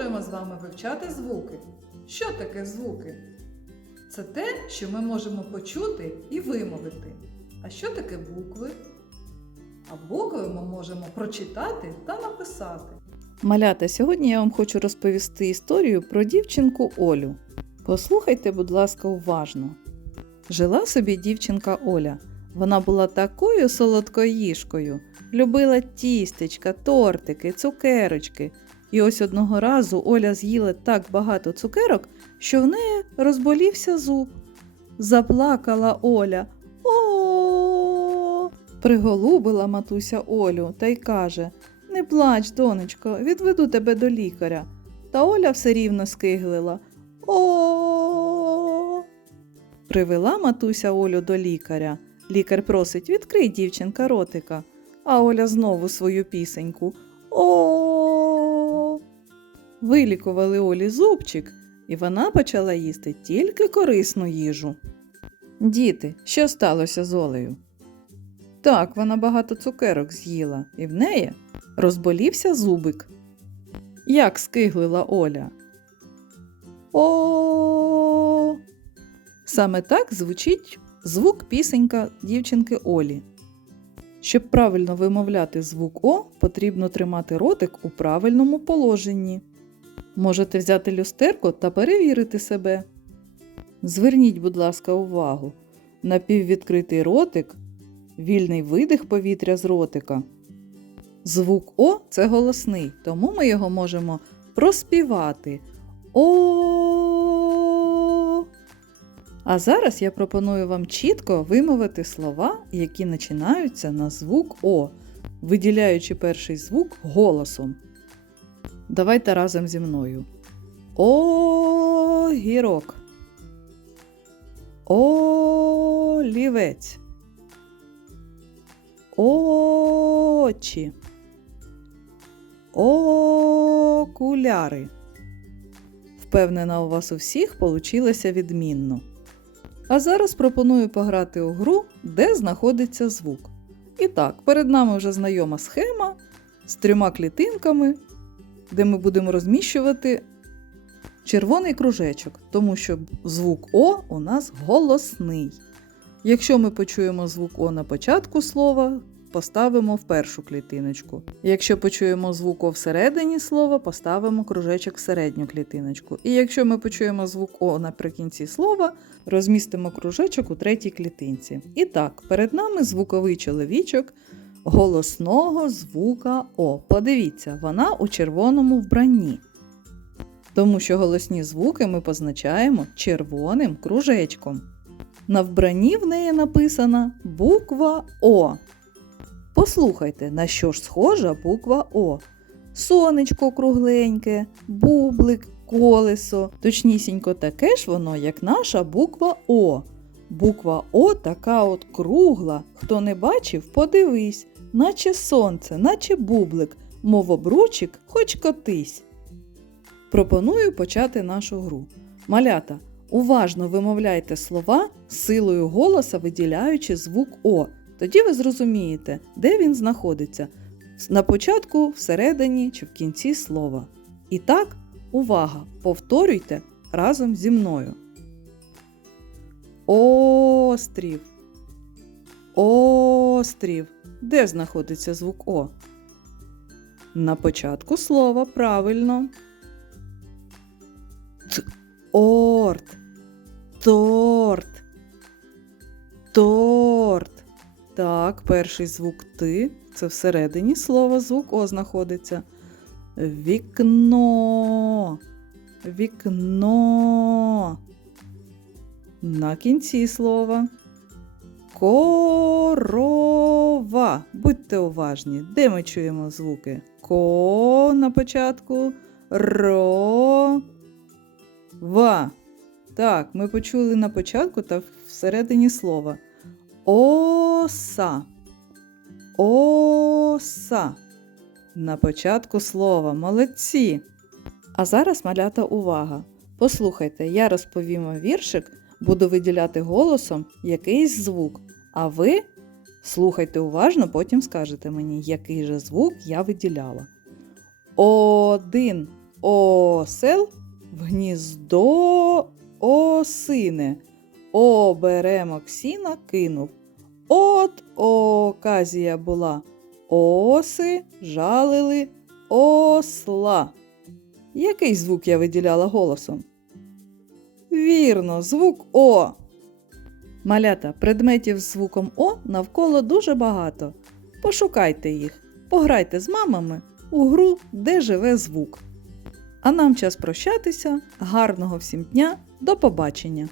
з вами вивчати звуки. Що таке звуки? Це те, що ми можемо почути і вимовити. А що таке букви? А букви ми можемо прочитати та написати. Малята, сьогодні я вам хочу розповісти історію про дівчинку Олю. Послухайте, будь ласка, уважно. Жила собі дівчинка Оля. Вона була такою солодкоїжкою, любила тістечка, тортики, цукерочки. І ось одного разу Оля з'їла так багато цукерок, що в неї розболівся зуб. Заплакала Оля. О. Приголубила матуся Олю та й каже: Не плач, донечко, відведу тебе до лікаря. Та Оля все рівно скиглила. О. Привела матуся Олю до лікаря. Лікар просить, відкрий дівчинка ротика. А Оля знову свою пісеньку. О. Вилікували Олі зубчик, і вона почала їсти тільки корисну їжу. Діти, що сталося з Олею? Так, вона багато цукерок з'їла, і в неї розболівся зубик. Як скиглила Оля. О. Саме так звучить звук пісенька дівчинки Олі. Щоб правильно вимовляти звук О, потрібно тримати ротик у правильному положенні. Можете взяти люстерко та перевірити себе. Зверніть, будь ласка, увагу. Напіввідкритий ротик, вільний видих повітря з ротика. Звук О це голосний, тому ми його можемо проспівати. О. А зараз я пропоную вам чітко вимовити слова, які починаються на звук О, виділяючи перший звук голосом. Давайте разом зі мною. Огірок. Олівець. Очі. Окуляри. Впевнена, у вас у всіх получилося відмінно. А зараз пропоную пограти у гру, де знаходиться звук. І так, перед нами вже знайома схема з трьома клітинками, де ми будемо розміщувати червоний кружечок, тому що звук О у нас голосний. Якщо ми почуємо звук О на початку слова, поставимо в першу клітиночку. Якщо почуємо звук О всередині слова, поставимо кружечок в середню клітиночку. І якщо ми почуємо звук О наприкінці слова, розмістимо кружечок у третій клітинці. І так, перед нами звуковий чоловічок голосного звука О. Подивіться, вона у червоному вбранні. Тому що голосні звуки ми позначаємо червоним кружечком. На вбранні в неї написана буква О. Послухайте, на що ж схожа буква О. Сонечко кругленьке, бублик, колесо. Точнісінько таке ж воно, як наша буква О. Буква О така от кругла. Хто не бачив, подивись, наче сонце, наче бублик, мов обручик, хоч котись. Пропоную почати нашу гру. Малята, уважно вимовляйте слова силою голоса, виділяючи звук О. Тоді ви зрозумієте, де він знаходиться на початку, всередині чи в кінці слова. І так, увага! Повторюйте разом зі мною. Острів. Острів. Де знаходиться звук О? На початку слова правильно. Т. Орт. Торт. Торт. Так, перший звук ти. Це всередині слова звук О знаходиться. Вікно. Вікно. На кінці слова. Корова. Будьте уважні. Де ми чуємо звуки? Ко на початку. Ро. Ва. Так, ми почули на початку та всередині слова. Оса. Оса. На початку слова. Молодці. А зараз малята увага. Послухайте, я розповім вам віршик, буду виділяти голосом якийсь звук. А ви слухайте уважно, потім скажете мені, який же звук я виділяла. Один. осел в гніздо осине. Оберемок сіна кинув. От оказія була. Оси жалили осла. Який звук я виділяла голосом? Вірно, звук О. Малята, предметів з звуком О навколо дуже багато. Пошукайте їх, пограйте з мамами у гру, де живе звук. А нам час прощатися. Гарного всім дня, до побачення!